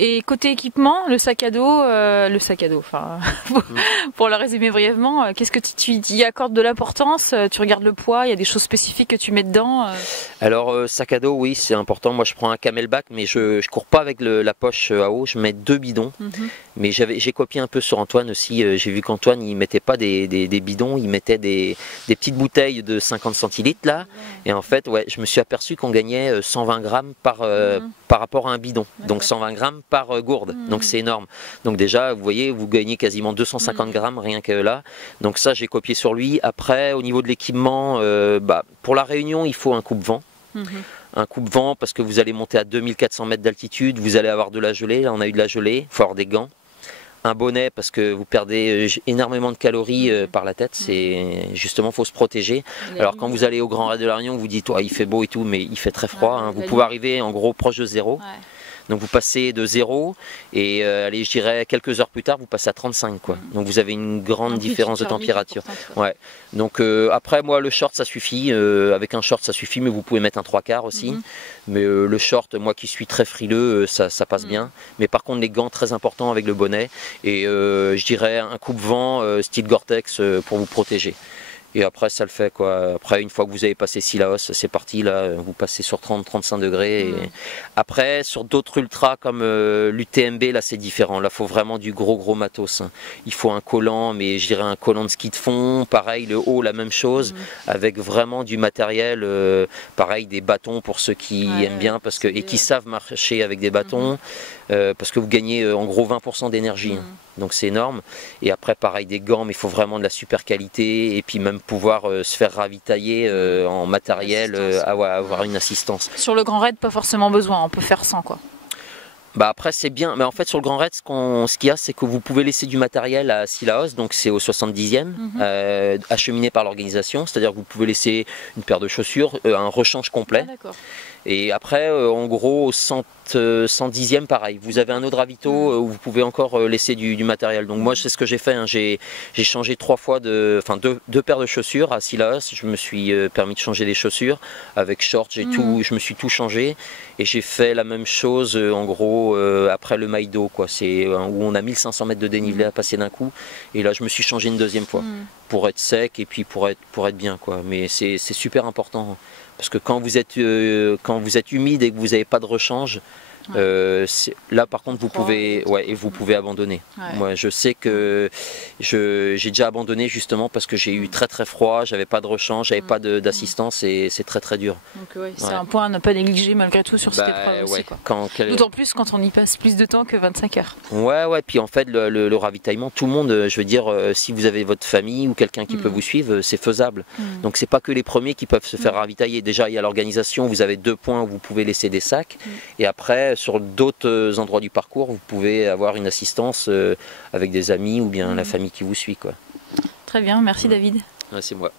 Et côté équipement, le sac à dos, enfin, pour le résumer brièvement, qu'est-ce que tu y accordes de l'importance? Tu regardes le poids, il y a des choses spécifiques que tu mets dedans? Alors sac à dos, oui, c'est important. Moi je prends un camelback, mais je cours pas avec la poche à eau, je mets 2 bidons. Mais j'ai copié un peu sur Antoine aussi, j'ai vu qu'Antoine il mettait pas des bidons, il mettait des petites bouteilles de 50 centilitres là, et en fait ouais, je me suis aperçu qu'on gagnait 120 grammes par rapport à un bidon, donc 120 grammes par gourde, donc c'est énorme. Donc déjà vous voyez, vous gagnez quasiment 250 grammes rien que là, donc ça j'ai copié sur lui. Après au niveau de l'équipement, pour la Réunion il faut un coupe-vent. Un coupe-vent parce que vous allez monter à 2400 mètres d'altitude, vous allez avoir de la gelée, là on a eu de la gelée, il faut avoir des gants. Un bonnet parce que vous perdez énormément de calories par la tête, c'est justement faut se protéger. Alors quand vous allez au Grand Raid de la Réunion, vous dites il fait beau et tout, mais il fait très froid, hein. Vous pouvez arriver en gros proche de zéro. Donc vous passez de 0 et allez, je dirais quelques heures plus tard vous passez à 35 quoi. Donc vous avez une grande différence de température. Ouais. Donc après moi le short ça suffit, avec un short ça suffit, mais vous pouvez mettre un 3/4 aussi. Mais le short, moi qui suis très frileux, ça passe bien. Mais par contre les gants très importants avec le bonnet et je dirais un coupe-vent style Gore-Tex pour vous protéger. Et après ça le fait quoi. Après une fois que vous avez passé Sillaos, c'est parti là, vous passez sur 30-35 degrés. Et après sur d'autres ultras comme l'UTMB là c'est différent, là il faut vraiment du gros matos. Hein. Il faut un collant, mais je dirais un collant de ski de fond, pareil le haut la même chose, avec vraiment du matériel, pareil des bâtons pour ceux qui aiment bien parce que, et qui savent marcher avec des bâtons, parce que vous gagnez en gros 20% d'énergie. Hein. Donc c'est énorme. Et après pareil des gants, mais il faut vraiment de la super qualité et puis même pouvoir se faire ravitailler en matériel, avoir une assistance. Sur le Grand Raid, pas forcément besoin, on peut faire sans quoi. Bah après c'est bien, mais en fait sur le Grand Raid ce qu'il y a c'est que vous pouvez laisser du matériel à Sillaos, donc c'est au 70e, acheminé par l'organisation, c'est-à-dire que vous pouvez laisser une paire de chaussures, un rechange complet. Et après en gros au 110e pareil, vous avez un autre ravito où vous pouvez encore laisser du matériel. Donc moi c'est ce que j'ai fait, hein. J'ai changé 3 fois deux paires de chaussures à Sillaos, je me suis permis de changer des chaussures avec shorts, je me suis tout changé et j'ai fait la même chose en gros après le Maïdo quoi, c'est où on a 1500 mètres de dénivelé à passer d'un coup et là je me suis changé une deuxième fois pour être sec et puis pour être bien quoi. Mais c'est super important parce que quand vous êtes humide et que vous n'avez pas de rechange, là par contre vous pouvez vous pouvez abandonner. Moi je sais que j'ai déjà abandonné justement parce que j'ai eu très froid, j'avais pas de rechange, j'avais pas d'assistance et c'est très dur. Donc c'est un point à ne pas négliger malgré tout sur cette épreuve aussi. D'autant plus quand on y passe plus de temps que 25 heures. Ouais, puis en fait le ravitaillement, tout le monde, je veux dire, si vous avez votre famille ou quelqu'un qui peut vous suivre, c'est faisable. Donc c'est pas que les premiers qui peuvent se faire ravitailler. Déjà il y a l'organisation, vous avez 2 points où vous pouvez laisser des sacs et après sur d'autres endroits du parcours, vous pouvez avoir une assistance avec des amis ou bien la famille qui vous suit quoi. Très bien, merci David. Ouais, c'est moi.